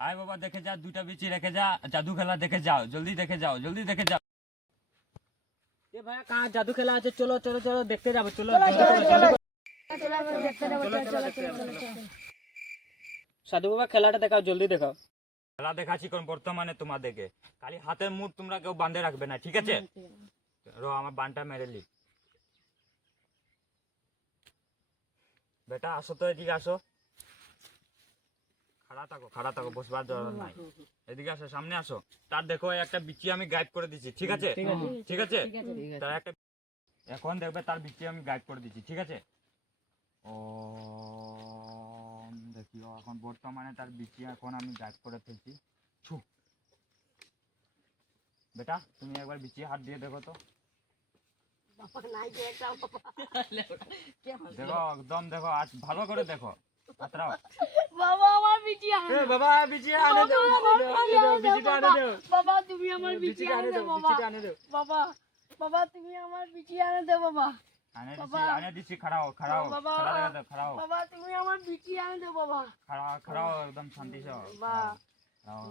আয় বাবা দেখে যা, দুইটা বিচি রেখে যা, জাদু খেলা দেখে যাও, জলদি দেখে যাও, জলদি দেখে যাও। এ ভাই কার জাদু খেলা আছে, চলো চলো চলো দেখতে যাবো, চলো সাধু বাবা খেলাটা দেখাও, জলদি দেখাও। খেলা দেখাচ্ছি কোন বর্তমানে তোমাদেরকে, খালি হাতের মুঠ তোমরা কেউ বাঁধে রাখবে না, ঠিক আছে? আমার বানটা মেরে লি। বেটা আসো তো, এদিকে আসো। খাড়া থাকো, বসবার দরকার নাই। এদিকে আসো, সামনে আসো। তার দেখো একটা বিচি আমি গাইড করে দিচ্ছি, ঠিক আছে? ঠিক আছে, তার একটা এখন দেখবে তার বিচি আমি গাইড করে দিচ্ছি, ঠিক আছে? ও দেখিও এখন বর্তমানে তার বিচি এখন আমি গাইড করে ফেলছি। ছু বেটা তুমি একবার বিচি হাত দিয়ে দেখো তো, দেখো একদম দেখো, আজ ভালো করে দেখো। হাতরাও বাবা আমার বিচি আনে দাও। বাবা বিচি আনে দাও, বিচিটা আনে দাও, বাবা তুমি আমার বিচি বিচিটা আনে আনে দাও দাও, বাবা। বিচিটা আনে দাও। বাবা বাবা তুমি আমার বিচি আনে দাও বাবা। আনে দিচ্ছি, খাড়াও খাড়াও, বাবা খাড়া দেখা দাও, খাড়াও বাবা তুমি আমার বিচি আনে দাও বাবা। খাড়াও একদম শান্তি সহ বাবা খাড়াও।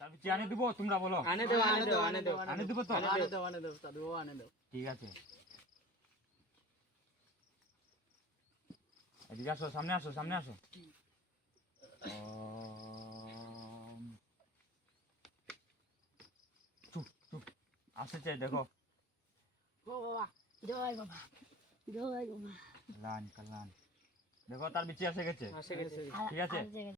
তার বিচি আনে দিব, তোমরা বলো। আনে দাও, আনে দাও, আনে দাও, আনে দিব তো? আনে দাও, আনে দাও, সাধু বাবা আনে দাও। ঠিক আছে, এদিকে আসো, সামনে আসো, সামনে আসো। চুপ চুপ আসছে, দেখো। বাবা জয় বাবা, জয় বাবা। কালান কালান, দেখো তার বিচি এসে গেছে, আসে গেছে। ঠিক আছে?